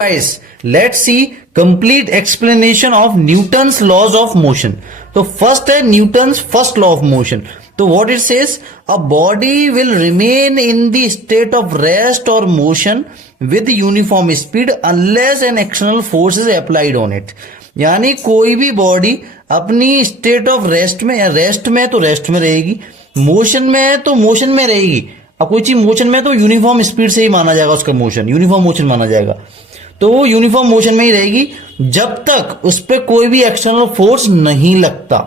Guys, let's see complete explanation of Newton's laws of motion. तो first है Newton's first law of motion. तो what it says, a body will remain in the state of rest और motion with uniform speed unless an external force is applied on it. यानी कोई भी body अपनी state of rest में, या rest में तो रेस्ट में रहेगी, मोशन में है तो मोशन में रहेगी. अब कोई चीज मोशन में तो यूनिफॉर्म स्पीड से ही माना जाएगा, उसका मोशन यूनिफॉर्म मोशन माना जाएगा. तो वो यूनिफॉर्म मोशन में ही रहेगी जब तक उस पर कोई भी एक्सटर्नल फोर्स नहीं लगता.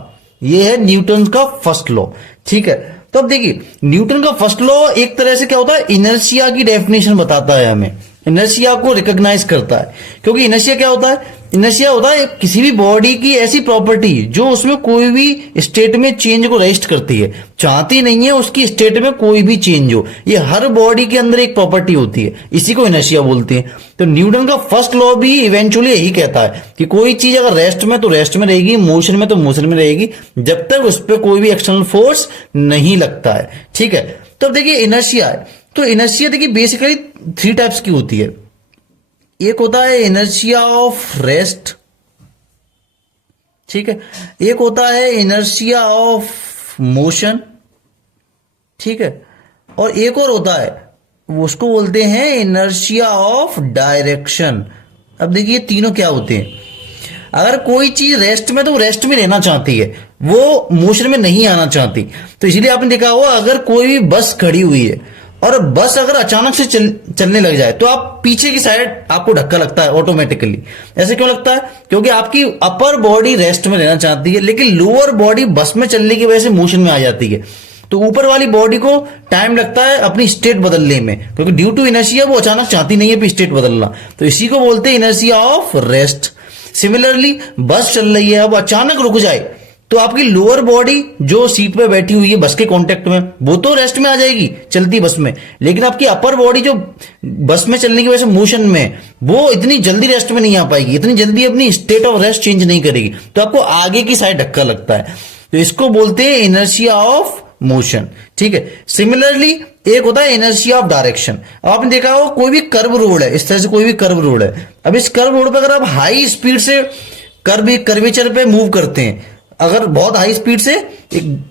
ये है न्यूटन का फर्स्ट लॉ. ठीक है, तो अब देखिए न्यूटन का फर्स्ट लॉ एक तरह से क्या होता है, इनर्शिया की डेफिनेशन बताता है, हमें इनर्शिया को रिकॉग्नाइज करता है. क्योंकि इनर्शिया क्या होता है, इनर्शिया होता है किसी भी बॉडी की ऐसी प्रॉपर्टी जो उसमें कोई भी स्टेट में चेंज को रेजिस्ट करती है, चाहती नहीं है उसकी स्टेट में कोई भी चेंज हो. ये हर बॉडी के अंदर एक प्रॉपर्टी होती है, इसी को इनर्शिया बोलते हैं. तो न्यूटन का फर्स्ट लॉ भी इवेंचुअली यही कहता है कि कोई चीज अगर रेस्ट में तो रेस्ट में रहेगी, मोशन में तो मोशन में रहेगी, जब तक उस पर कोई भी एक्सटर्नल फोर्स नहीं लगता है. ठीक है, तो अब देखिए इनर्शिया है, तो इनर्शिया देखिए बेसिकली 3 टाइप्स की होती है. एक होता है इनर्शिया ऑफ रेस्ट, ठीक है, एक होता है इनर्शिया ऑफ मोशन, ठीक है, और एक और होता है उसको बोलते हैं इनर्शिया ऑफ डायरेक्शन. अब देखिए तीनों क्या होते हैं. अगर कोई चीज रेस्ट में तो वो रेस्ट में रहना चाहती है, वो मोशन में नहीं आना चाहती. तो इसलिए आपने देखा होगा अगर कोई भी बस खड़ी हुई है और बस अगर अचानक से चलने लग जाए तो आप पीछे की साइड आपको धक्का लगता है ऑटोमेटिकली. ऐसे क्यों लगता है, क्योंकि आपकी अपर बॉडी रेस्ट में रहना चाहती है लेकिन लोअर बॉडी बस में चलने की वजह से मोशन में आ जाती है. तो ऊपर वाली बॉडी को टाइम लगता है अपनी स्टेट बदलने में, क्योंकि ड्यू टू इनर्शिया वो अचानक चाहती नहीं है अपनी स्टेट बदलना. तो इसी को बोलते हैं इनर्शिया ऑफ रेस्ट. सिमिलरली बस चल रही है, अब अचानक रुक जाए तो आपकी लोअर बॉडी जो सीट पे बैठी हुई है बस के कांटेक्ट में, वो तो रेस्ट में आ जाएगी चलती बस में, लेकिन आपकी अपर बॉडी जो बस में चलने की वजह से मोशन में, वो इतनी जल्दी रेस्ट में नहीं आ पाएगी, इतनी जल्दी अपनी स्टेट ऑफ रेस्ट चेंज नहीं करेगी, तो आपको आगे की साइड धक्का लगता है. तो इसको बोलते हैं इनर्शिया ऑफ मोशन. ठीक है, सिमिलरली एक होता है इनर्शिया ऑफ डायरेक्शन. अब आपने देखा हो कोई भी कर्व रोड है, इस तरह से कोई भी कर्व रोड है, अब इस कर्व रोड पर अगर आप हाई स्पीड से कर्वेचर पे मूव करते हैं, अगर बहुत हाई स्पीड से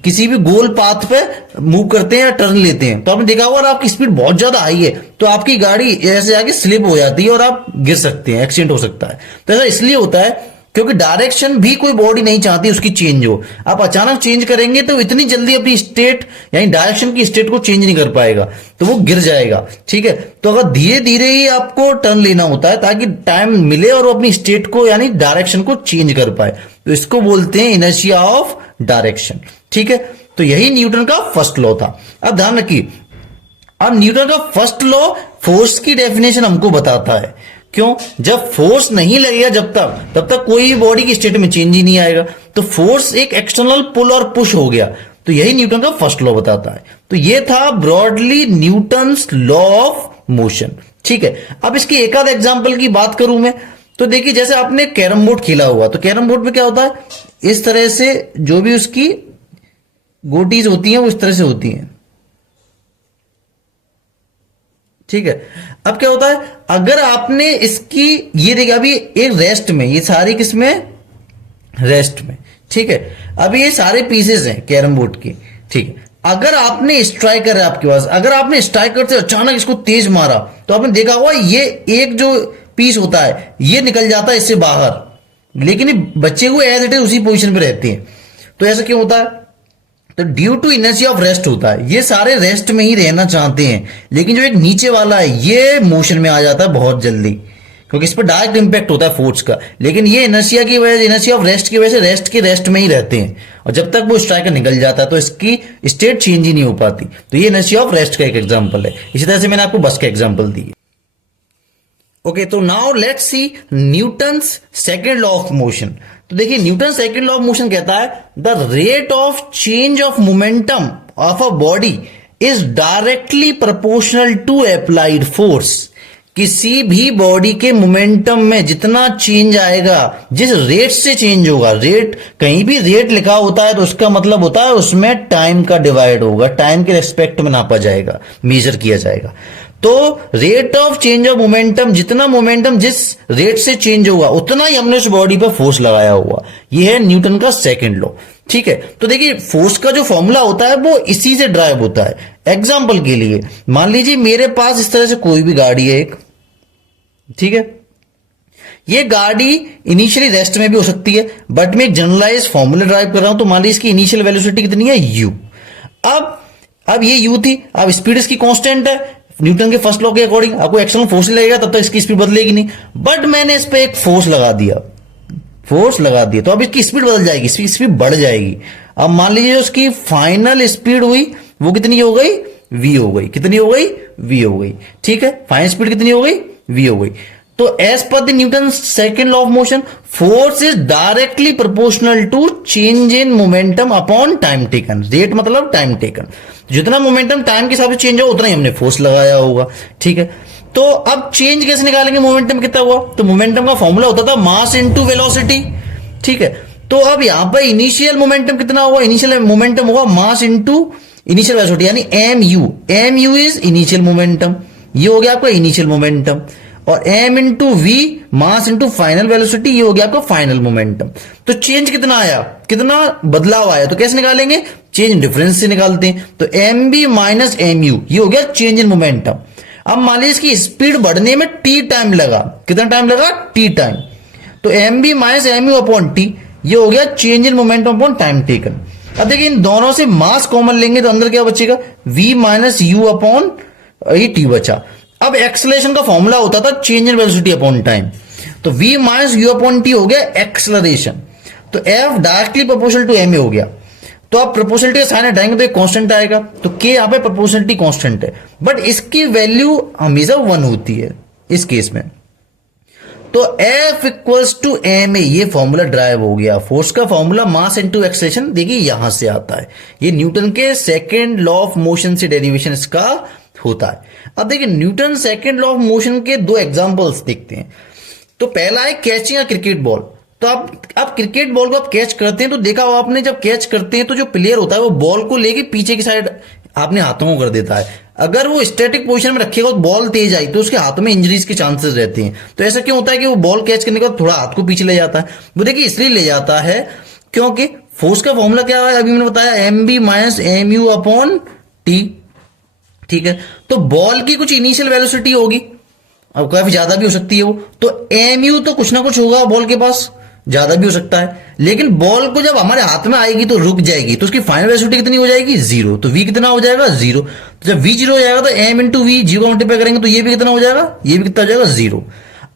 किसी भी गोल पाथ पे मूव करते हैं या टर्न लेते हैं, तो आपने देखा होगा आपकी स्पीड बहुत ज्यादा हाई है तो आपकी गाड़ी ऐसे आगे स्लिप हो जाती है और आप गिर सकते हैं, एक्सीडेंट हो सकता है. तो ऐसा इसलिए होता है क्योंकि डायरेक्शन भी कोई बॉडी नहीं चाहती उसकी चेंज हो. आप अचानक चेंज करेंगे तो इतनी जल्दी अपनी स्टेट यानी डायरेक्शन की स्टेट को चेंज नहीं कर पाएगा, तो वो गिर जाएगा. ठीक है, तो अगर धीरे धीरे ही आपको टर्न लेना होता है ताकि टाइम मिले और वो अपनी स्टेट को यानी डायरेक्शन को चेंज कर पाए, तो इसको बोलते हैं इनर्शिया ऑफ डायरेक्शन. ठीक है, तो यही न्यूटन का फर्स्ट लॉ था. अब ध्यान रखिए, अब न्यूटन का फर्स्ट लॉ फोर्स की डेफिनेशन हमको बताता है. क्यों, जब फोर्स नहीं लगेगा तब तक कोई भी बॉडी की स्टेट में चेंज ही नहीं आएगा. तो फोर्स एक एक्सटर्नल पुल और पुश हो गया, तो यही न्यूटन का फर्स्ट लॉ बताता है. तो ये था broadly Newton's law of motion. ठीक है, अब इसकी एक आध एग्जांपल की बात करूं मैं, तो देखिए जैसे आपने कैरम बोर्ड खेला हुआ, तो कैरम बोर्ड पे क्या होता है, इस तरह से जो भी उसकी गोटीज होती हैं वो इस तरह से होती हैं. ठीक है, अब क्या होता है, अगर आपने इसकी ये देखिए अभी एक रेस्ट में, ये सारी किसमें, रेस्ट में. ठीक है, अभी ये सारे पीसेस हैं कैरम बोर्ड के. ठीक है, अगर आपने स्ट्राइकर है आपके पास, अगर आपने स्ट्राइकर से अचानक इसको तेज मारा तो आपने देखा हुआ ये एक जो पीस होता है ये निकल जाता है इससे बाहर, लेकिन बच्चे को एज इट इज उसी पोजीशन पे रहते हैं. तो ऐसा क्यों होता है, तो due to inertia of rest होता है. ये सारे रेस्ट में ही रहना चाहते हैं, लेकिन जो एक नीचे वाला है ये मोशन में आ जाता है बहुत जल्दी, क्योंकि इस पर डायरेक्ट इंपैक्ट होता है फोर्स का. लेकिन ये इनर्शिया की वजह से, इनर्शिया ऑफ रेस्ट की वजह से रेस्ट के रेस्ट में ही रहते हैं, और जब तक वो स्ट्राइकर निकल जाता है तो इसकी स्टेट चेंज ही नहीं हो पाती. तो ये इनर्शिया ऑफ रेस्ट का एक एग्जाम्पल है. इसी तरह से मैंने आपको बस का एग्जाम्पल दी. ओके, तो now let's see Newton's second law of motion. तो देखिए Newton second law of motion कहता है the rate of change of momentum of a body is directly proportional to applied force. किसी भी body के momentum में जितना चेंज आएगा, जिस रेट से चेंज होगा, रेट कहीं भी रेट लिखा होता है तो उसका मतलब होता है उसमें टाइम का डिवाइड होगा, टाइम के रेस्पेक्ट में नापा जाएगा, मेजर किया जाएगा. तो rate of change of momentum, जितना मोमेंटम जिस रेट से चेंज होगा उतना ही हमने उस बॉडी पर फोर्स लगाया होगा। ये है न्यूटन का सेकंड लॉ। ठीक है, तो देखिए फोर्स का जो फॉर्मूला होता है वो इसी से ड्राइव होता है। एग्जांपल के लिए मान लीजिए मेरे पास इस तरह से कोई भी गाड़ी है एक, ठीक है, ये गाड़ी इनिशियली रेस्ट में भी हो सकती है, बट मैं एक जनरलाइज फॉर्मूला ड्राइव कर रहा हूं, तो मान लीजिए इसकी इनिशियल वेलोसिटी कितनी है, u। अब ये u थी, अब स्पीड इसकी कांस्टेंट है न्यूटन के फर्स्ट लॉ के अकॉर्डिंग, आपको एक्सटर्नल फोर्स लगेगा तब तक इसकी स्पीड बदलेगी नहीं, बट मैंने इस पे एक फोर्स लगा दिया, तो अब इसकी स्पीड बदल जाएगी, इसकी स्पीड बढ़ जाएगी। अब मान लीजिए उसकी फाइनल स्पीड हुई वो कितनी हो गई, v हो गई, कितनी हो गई, v हो गई। ठीक है, फाइनल स्पीड कितनी हो गई, v हो गई। तो as per the Newton second law of motion, force is directly proportional to change in momentum upon time taken. Rate मतलब टाइम टेकन, जितना मोमेंटम टाइम के हिसाब से चेंज हो उतना ही हमने फोर्स लगाया होगा। ठीक है, तो अब चेंज कैसे निकालेंगे, मोमेंटम कितना हुआ, तो मोमेंटम का फॉर्मूला होता था मास इनटू वेलोसिटी। ठीक है, तो अब यहां पर इनिशियल मोमेंटम कितना हुआ, इनिशियल मोमेंटम होगा मास इनटू इनिशियल वेलोसिटी यानी mu इज इनिशियल मोमेंटम, ये हो गया आपका इनिशियल मोमेंटम, और m into V mass into final velocity, ये हो गया आपका फाइनल मोमेंटम। तो चेंज कितना आया, कितना बदलाव आया, तो कैसे निकालेंगे, चेंज डिफरेंस से निकालते हैं। तो M V minus M U, ये हो गया चेंज इन मोमेंटम। अब मान लीजिए इसकी स्पीड बढ़ने में टी टाइम लगा, कितना टाइम लगा, टी टाइम, तो M V minus M U upon T, ये हो गया change in momentum upon time taken. अब देखिए इन दोनों से मास कॉमन लेंगे तो अंदर क्या बचेगा, v माइनस यू अपॉन ये टी बचा। अब एक्सेलरेशन का फॉर्मूला होता था change in velocity upon time, तो v minus U upon T हो गया एक्सेलरेशन, तो f directly proportional to m हो गया। तो आप प्रोपोर्शनलिटी का साइन हटाएंगे तो एक कांस्टेंट आएगा, तो k यहाँ पे प्रोपोर्शनलिटी कांस्टेंट है, बट इसकी वैल्यू हमेशा 1 होती है इस केस में। तो F equals to M A, ये फॉर्मूला ड्राइव हो गया। फोर्स का फॉर्मूला मास इनटू एक्सेलरेशन, देखिए यहां से आता है, ये न्यूटन के सेकेंड लॉ ऑफ मोशन से डेरिवेशन इसका होता है। अब देखिए Newton second law of motion के दो एग्जांपल्स देखते हैं। तो पहला है कैचिंग अ क्रिकेट बॉल। तो आप क्रिकेट बॉल को आप कैच करते हैं तो देखा हो आपने, जब कैच करते हैं तो जो प्लेयर होता है वो बॉल को लेके पीछे की साइड अपने हाथों को कर देता है। अगर वो स्टैटिक पोजीशन में रखेगा तो बॉल तेज आई तो उसके हाथों में इंजरीज के चांसेस रहते हैं। तो ऐसा क्यों होता है कि वो बॉल कैच करने के बाद थोड़ा हाथ को पीछे ले जाता है, वो देखिए इसलिए ले जाता है क्योंकि फोर्स का फॉर्मूला क्या है, अभी मैंने बताया M V minus M U upon T. ठीक है, तो बॉल की कुछ इनिशियल वेलोसिटी होगी, अब काफी ज्यादा भी हो सकती है वो, तो एम यू तो कुछ ना कुछ होगा बॉल के पास, ज्यादा भी हो सकता है, लेकिन बॉल को जब हमारे हाथ में आएगी तो रुक जाएगी, तो उसकी फाइनल वेलोसिटी कितनी हो जाएगी, 0। तो v कितना हो जाएगा, 0। तो जब v 0 हो जाएगा तो m into V, zero multiply करेंगे तो ये भी कितना हो जाएगा, ये भी कितना हो जाएगा, 0।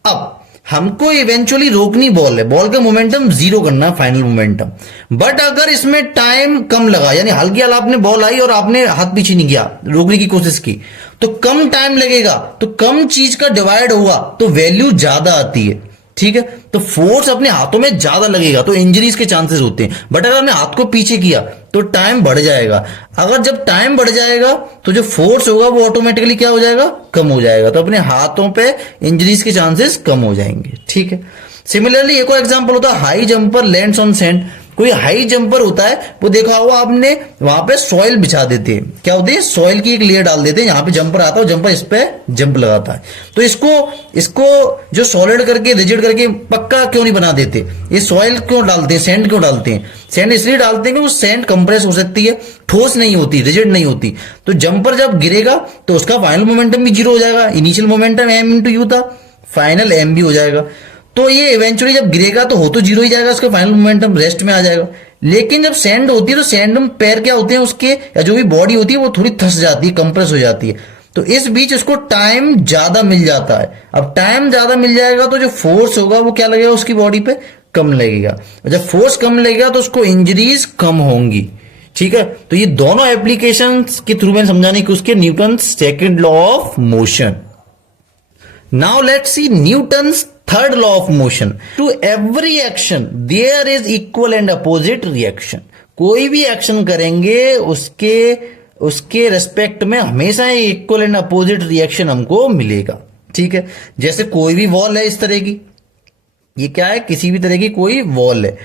अब हमको इवेंचुअली रोकनी बॉल है, बॉल का मोमेंटम 0 करना है फाइनल मोमेंटम, बट अगर इसमें टाइम कम लगा, यानी हल्की हाल आपने बॉल आई और आपने हाथ पीछे नहीं किया, रोकने की कोशिश की, तो कम टाइम लगेगा, तो कम चीज का डिवाइड हुआ तो वैल्यू ज्यादा आती है। ठीक है, तो फोर्स अपने हाथों में ज्यादा लगेगा तो इंजरीज के चांसेस होते हैं, बट अगर आपने हाथ को पीछे किया तो टाइम बढ़ जाएगा। अगर जब टाइम बढ़ जाएगा तो जो फोर्स होगा वो ऑटोमेटिकली क्या हो जाएगा, कम हो जाएगा, तो अपने हाथों पे इंजरीज के चांसेस कम हो जाएंगे। ठीक है, सिमिलरली एक और एग्जांपल होता है high jumper lands on sand. कोई हाई जंपर होता है, वो देखा होगा आपने, वहां पे सॉइल बिछा देते हैं, क्या होते हैं, सॉइल की एक लेयर डाल देते हैं, यहाँ पे जंपर आता है, जंपर इस पे जंप लगाता है। तो इसको जो सॉलिड करके रिजिड करके पक्का क्यों नहीं बना देते, ये सॉइल क्यों डालते हैं, सैंड क्यों डालते हैं, सैंड इसलिए डालते हैं कि वो सैंड कंप्रेस हो सकती है, ठोस नहीं होती, रिजिड नहीं होती, तो जंपर जब गिरेगा तो उसका फाइनल मोमेंटम भी 0 हो जाएगा, initial momentum m into you था, फाइनल m भी हो जाएगा, तो ये इवेंचुअली जब गिरेगा तो हो तो 0 ही जाएगा, उसका फाइनल मोमेंटम रेस्ट में आ जाएगा। लेकिन जब सैंड होती है तो सैंड में पैर क्या होते हैं उसके, या जो भी बॉडी होती है वो थोड़ी थस जाती है, कंप्रेस हो जाती है, तो इस बीच उसको टाइम ज्यादा मिल जाता है। अब टाइम ज्यादा मिल जाएगा तो जो फोर्स होगा वो क्या लगेगा, उसकी बॉडी पे कम लगेगा, जब फोर्स कम लगेगा तो उसको इंजरीज कम होंगी। ठीक है, तो ये दोनों एप्लीकेशंस के थ्रू मैंने समझाने की उसके Newton second law of motion. Now let's see Newton's third law of motion. To every action there is equal and opposite reaction. कोई भी एक्शन करेंगे उसके रेस्पेक्ट में हमेशा इक्वल एंड अपोजिट रिएक्शन हमको मिलेगा। ठीक है, जैसे कोई भी वॉल है इस तरह की, ये क्या है, किसी भी तरह की कोई वॉल है,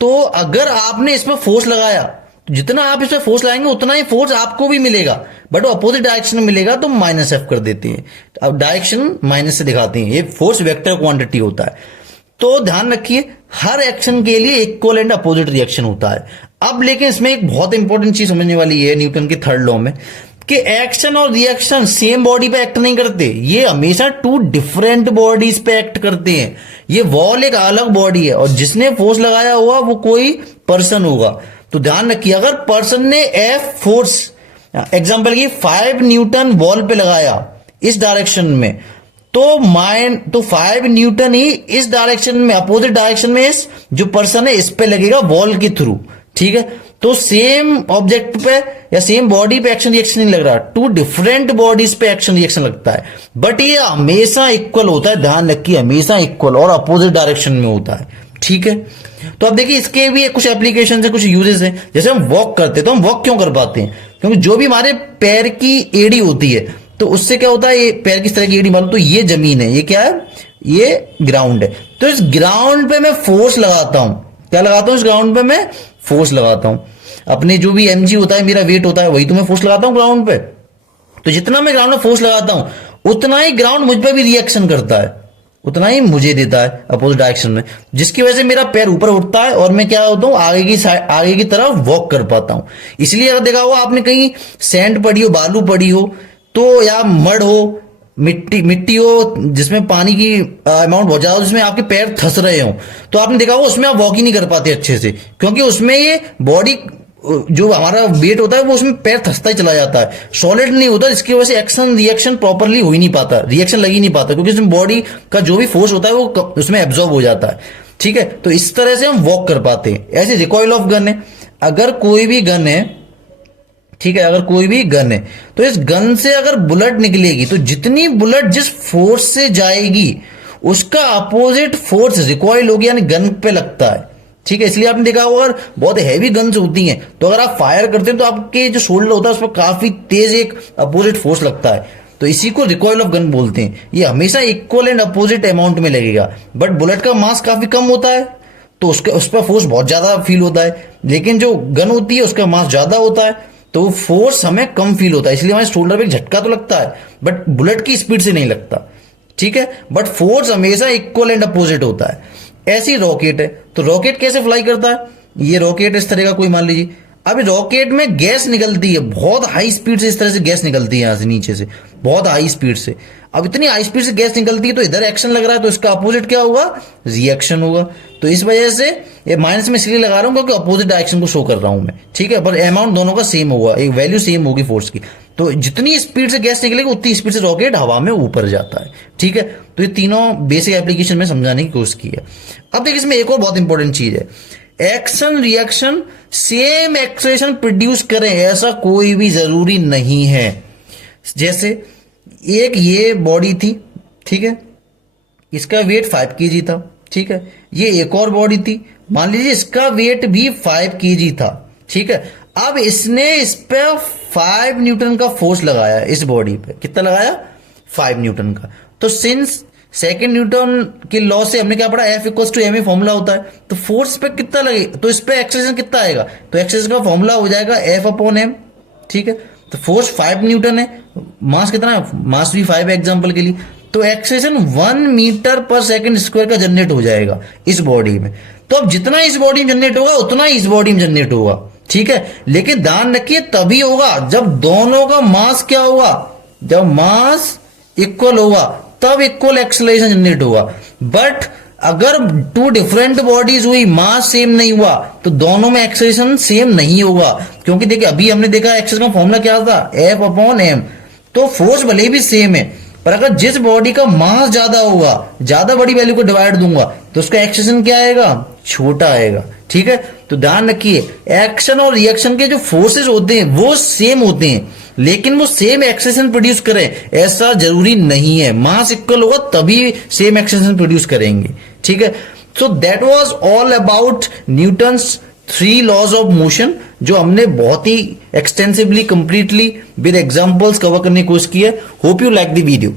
तो अगर आपने इसमें फोर्स लगाया तो जितना आप इस पे फोर्स लाएंगे उतना ही फोर्स आपको भी मिलेगा, बट वो अपोजिट डायरेक्शन में मिलेगा तो माइनस एफ कर देते हैं। अब डायरेक्शन माइनस से दिखाते हैं, ये फोर्स वेक्टर क्वांटिटी होता है। तो ध्यान रखिए हर एक्शन के लिए इक्वल एंड अपोजिट रिएक्शन होता है। अब लेकिन इसमें एक बहुत इंपॉर्टेंट चीज समझने वाली है न्यूटन के थर्ड लॉ में, कि एक्शन और रिएक्शन सेम बॉडी पे एक्ट नहीं करते, ये हमेशा टू डिफरेंट बॉडीज पे एक्ट करते हैं। ये वॉल एक अलग बॉडी है और जिसने फोर्स लगाया हुआ वो कोई पर्सन होगा। तो ध्यान रखिए अगर पर्सन ने एफ फोर्स एग्जांपल की 5 न्यूटन वॉल पे लगाया इस डायरेक्शन में, तो 5 न्यूटन ही इस डायरेक्शन में अपोजिट डायरेक्शन में इस जो पर्सन है इस पे लगेगा वॉल के थ्रू, ठीक है। तो सेम ऑब्जेक्ट पे या सेम बॉडी पे एक्शन रिएक्शन नहीं लग रहा, टू डिफरेंट बॉडीज पे एक्शन रिएक्शन लगता है, बट ये हमेशा इक्वल होता है। ध्यान रखिए हमेशा इक्वल और अपोजिट डायरेक्शन में होता है, ठीक है। तो अब देखिए इसके भी कुछ एप्लीकेशन है, कुछ यूजेस हैं। जैसे हम वॉक करते हैं तो हम वॉक क्यों कर पाते हैं, क्योंकि जो भी हमारे पैर की एड़ी होती है तो उससे क्या होता है, ये पैर किस तरह की एड़ी मालूम, तो ये जमीन है, ये क्या है, ये ग्राउंड है। तो इस ग्राउंड पे मैं फोर्स लगाता हूं, क्या लगाता हूं, इस ग्राउंड पे मैं फोर्स लगाता हूं। अपने जो भी mg होता है मेरा वेट होता है वही तो मैं फोर्स लगाता हूं ग्राउंड पे। तो जितना मैं ग्राउंड में फोर्स लगाता हूं उतना ही ग्राउंड मुझ पे भी रिएक्शन करता है, उतना ही मुझे देता है अपोजिट डायरेक्शन में, जिसकी वजह से मेरा पैर ऊपर उठता है और मैं क्या होता हूं आगे की तरफ वॉक कर पाता हूं। इसलिए अगर देखा हुआ आपने कहीं सैंड पड़ी हो, बालू पड़ी हो तो, या मड हो, मिट्टी हो जिसमें पानी की अमाउंट बहुत ज्यादा हो, जिसमें आपके पैर धंस रहे हो, तो आपने देखा होगा उसमें आप वॉक ही नहीं कर पाते अच्छे से, क्योंकि उसमें ये बॉडी जो हमारा वेट होता है वो उसमें पैर धंसता ही चला जाता है, सॉलिड नहीं होता, जिसकी वजह से एक्शन रिएक्शन प्रॉपरली हो ही नहीं पाता, रिएक्शन लग ही नहीं पाता, क्योंकि उसमें बॉडी का जो भी फोर्स होता है वो उसमें एब्जॉर्ब हो जाता है, ठीक है। तो इस तरह से हम वॉक कर पाते हैं। ऐसे रिकॉइल ऑफ गन है, अगर कोई भी गन है, ठीक है, अगर कोई भी गन है तो इस गन से अगर बुलेट निकलेगी तो जितनी बुलेट जिस फोर्स से जाएगी उसका अपोजिट फोर्स रिकॉइल होगी, यानी गन पे लगता है, ठीक है। इसलिए आपने देखा होगा अगर बहुत हैवी गन्स होती हैं तो अगर आप फायर करते हैं तो आपके जो शोल्डर होता है उस पर काफी तेज एक अपोजिट फोर्स लगता है, तो इसी को रिकॉइल ऑफ गन बोलते हैं। ये हमेशा इक्वल एंड अपोजिट अमाउंट में लगेगा, बट बुलेट का मास काफी कम होता है तो उस पर फोर्स बहुत ज्यादा फील होता है, लेकिन जो गन होती है उसका मास ज्यादा होता है तो फोर्स हमें कम फील होता है, इसलिए हमारे शोल्डर पे झटका तो लगता है बट बुलेट की स्पीड से नहीं लगता, ठीक है। बट फोर्स हमेशा इक्वल एंड अपोजिट होता है। ऐसी रॉकेट है, तो रॉकेट कैसे फ्लाई करता है, ये रॉकेट इस तरह का कोई मान लीजिए, अब रॉकेट में गैस निकलती है बहुत हाई स्पीड से, इस तरह से गैस निकलती है यहां से नीचे से बहुत हाई स्पीड से। अब इतनी हाई स्पीड से गैस निकलती है तो इधर एक्शन लग रहा है तो इसका अपोजिट क्या होगा, रिएक्शन होगा। तो इस वजह से ये माइनस में इसलिए लगा रहा हूं क्योंकि अपोजिट डायरेक्शन को शो कर रहा हूं मैं, ठीक है, पर अमाउंट दोनों का सेम होगा, एक वैल्यू सेम होगी फोर्स की। तो जितनी स्पीड से गैस निकलेगी उतनी स्पीड से रॉकेट हवा में ऊपर जाता है, ठीक है। तो ये तीनों बेसिक एप्लीकेशन में समझाने की कोशिश की है। अब देखिए इसमें एक और बहुत इंपॉर्टेंट चीज है, action reaction same acceleration produce करें ऐसा कोई भी जरूरी नहीं है। जैसे एक ये बॉडी थी, ठीक है, इसका वेट 5 kg था, ठीक है, ये एक और बॉडी थी, मान लीजिए इसका वेट भी 5 kg था, ठीक है। अब इसने इस पे 5 न्यूटन का फोर्स लगाया, इस बॉडी पे कितना लगाया, 5 न्यूटन का। तो सिंस सेकेंड न्यूटन के लॉ से हमने क्या पढ़ा, F = ma फॉर्मूला होता है, तो फोर्स पे कितना लगे तो इस पे एक्सेलरेशन कितना आएगा, तो एक्सेलरेशन का फॉर्मूला हो जाएगा F/m, ठीक है। तो फोर्स 5 न्यूटन है, मास कितना है, मास भी 5 है एग्जांपल के लिए, तो एक्सेलरेशन 1 मीटर/सेकंड स्क्वायर का जनरेट हो जाएगा इस बॉडी में। तो अब जितना इस बॉडी में जनरेट होगा उतना इस बॉडी में जनरेट होगा, ठीक है। लेकिन ध्यान रखिए तभी होगा जब दोनों का मास क्या होगा, जब मास इक्वल होगा तब इक्वल एक्सेलरेशन जनरेट होगा। बट अगर टू डिफरेंट बॉडीज हुई, मास सेम नहीं हुआ, तो दोनों में एक्सेलरेशन सेम नहीं होगा, क्योंकि देखिए अभी हमने देखा एक्सेलरेशन का फॉर्मूला क्या था, F/m। तो फोर्स भले भी सेम है, पर अगर जिस बॉडी का मास ज्यादा होगा, ज्यादा बड़ी वैल्यू को डिवाइड दूंगा तो उसका एक्सेलरेशन क्या आएगा, छोटा आएगा, ठीक है। तो ध्यान रखिए एक्शन और रिएक्शन के जो फोर्सेस होते हैं वो सेम होते हैं, लेकिन वो सेम एक्सेलरेशन प्रोड्यूस करें ऐसा जरूरी नहीं है। मास इक्वल होगा तभी सेम एक्सेलरेशन प्रोड्यूस करेंगे, ठीक है। So that was all about Newton's 3 laws of motion, जो हमने बहुत ही extensively completely with examples cover करने की कोशिश की है। Hope you like the video.